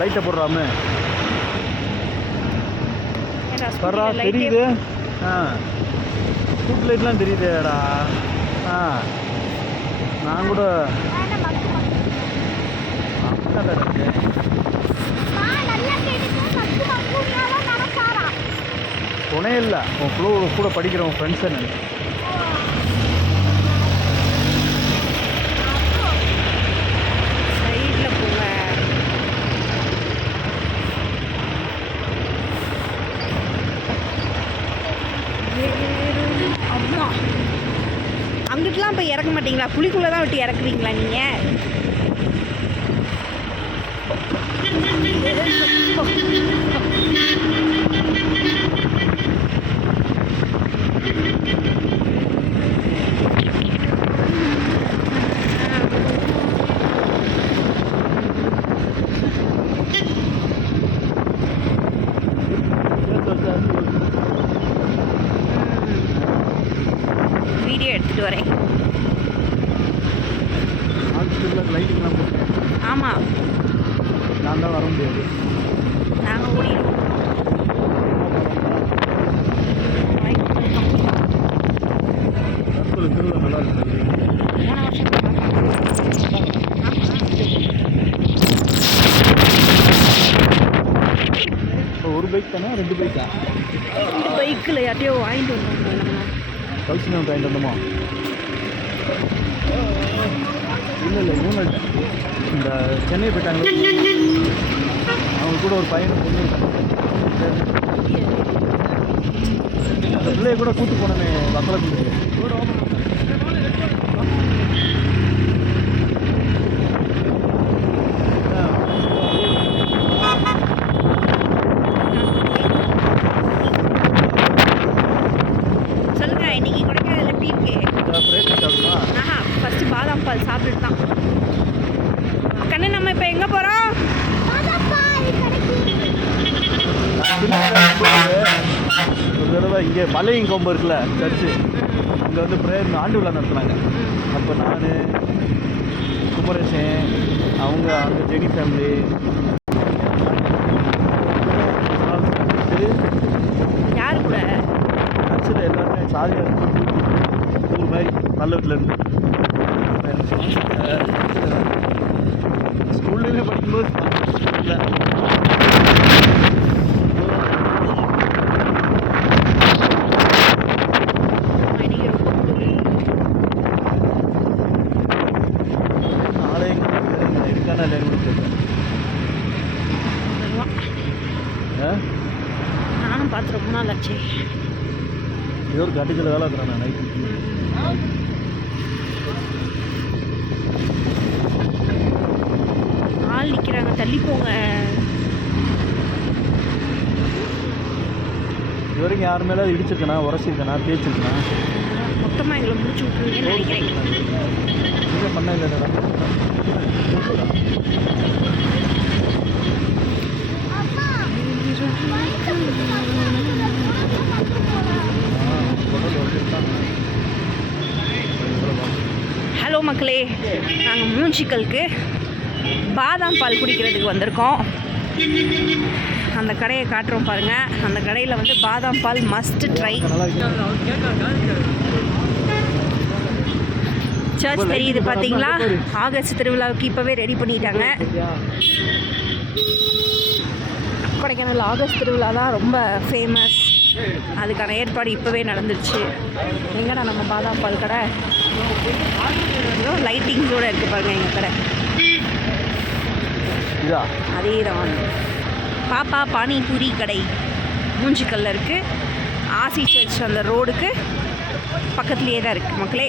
லைட்டை போடுறாமே வர்றா தெரியுது. ஸ்ட்ரீட் லைட்லாம் தெரியுதேடா. நான் கூட துணை இல்லை உன் கூட படிக்கிற உன் ஃப்ரெண்ட்ஸை நினைக்கிறேன். அங்கிட்டலாம் போய் இறக்க மாட்டீங்களா? குழிக்குள்ளே தான் விட்டு இறக்குறீங்களா நீங்கள்? வீடியோ எடுத்துகிட்டு வரேன். ஆமாம், நான் தான் வர முடியாது. நாங்கள் ஓடிடுவோம். திருவிழா நல்லா இருக்கு. போன வருஷம் ஒரு பைக் தானே, 2 பைக்கா? 2 பைக்கில் யார்ட்டையோ வாங்கிட்டு வந்தோம். கல்சி நான் வாங்கிட்டு வந்தோமா? இல்லை இவங்கள்ட்ட இந்த சென்னை போயிட்டாங்க. அவங்க கூட ஒரு பையனை பொண்ணு அந்த பிள்ளைய கூட கூட்டு போனேன் வக்கலத்துக்கு. சொல்லுங்க, இன்னைக்கு கொடைக்கானல் எப்படி இருக்கு? ஃபர்ஸ்ட் பாதாம் பால் சாப்பிட்டுட்டு தான். கண்ணு, நம்ம இப்போ எங்கே போகிறோம்? ஒரு தடவை இங்கே மலையங்கொம்பு இருக்குல்ல சர்ச்சு, இங்கே வந்து ப்ரேயர் ஆண்டு விழா நடத்துனாங்க. அப்போ நான், குமரேசன், அவங்க அங்கே ஜெனி ஃபேமிலி, யார் கூட சர்ச்சில் எல்லாருமே சாதியாக ஊர் மாதிரி நல்ல வீட்டில் இருந்து ஸ்கூல்லேயுமே படிக்கும்போது நானும் பார்த்து ரொம்ப நாள் ஆச்சு. இது ஒரு கட்டிச்சில் வேலை இருக்கிறேன் நான் நைட்டு. ஆள் நிற்கிறாங்க, தள்ளி போங்க. இது வரைக்கும் யார் மேலே இடிச்சிருக்கேனா, உரசிருக்கேனா, தேய்ச்சிருக்கேனா? மொத்தமாக எங்களை முடிச்சு விட்டுருவீங்கன்னு நினைக்கிறேன். நீங்கள் பண்ண இல்லைடா. ஹலோ மக்களே, நாங்கள் மியூசிக்கலுக்கு பாதாம் பால் குடிக்கிறதுக்கு வந்திருக்கோம். அந்த கடையை காட்டுறோம் பாருங்கள். அந்த கடையில் வந்து பாதாம் பால் மஸ்ட் ட்ரை. சர்ச் தெரியுது பார்த்தீங்களா? ஆகஸ்ட் திருவிழாவுக்கு இப்போவே ரெடி பண்ணிட்டாங்க. கொடைக்கானல் ஆகஸ்ட் திருவிழா தான் ரொம்ப ஃபேமஸ். அதுக்கான ஏற்பாடு இப்போவே நடந்துருச்சு. எங்கடா நம்ம பாதாம் பால் கடை? ஏதோ லைட்டிங்ஸோடு இருக்குது பாருங்கள் எங்கள் கடை. அதே தான் பாப்பா பானிபூரி கடை மூஞ்சிக்கல்ல இருக்குது. ஆசி சர்ச் அந்த ரோடுக்கு பக்கத்துலேயே தான் இருக்குது மக்களே.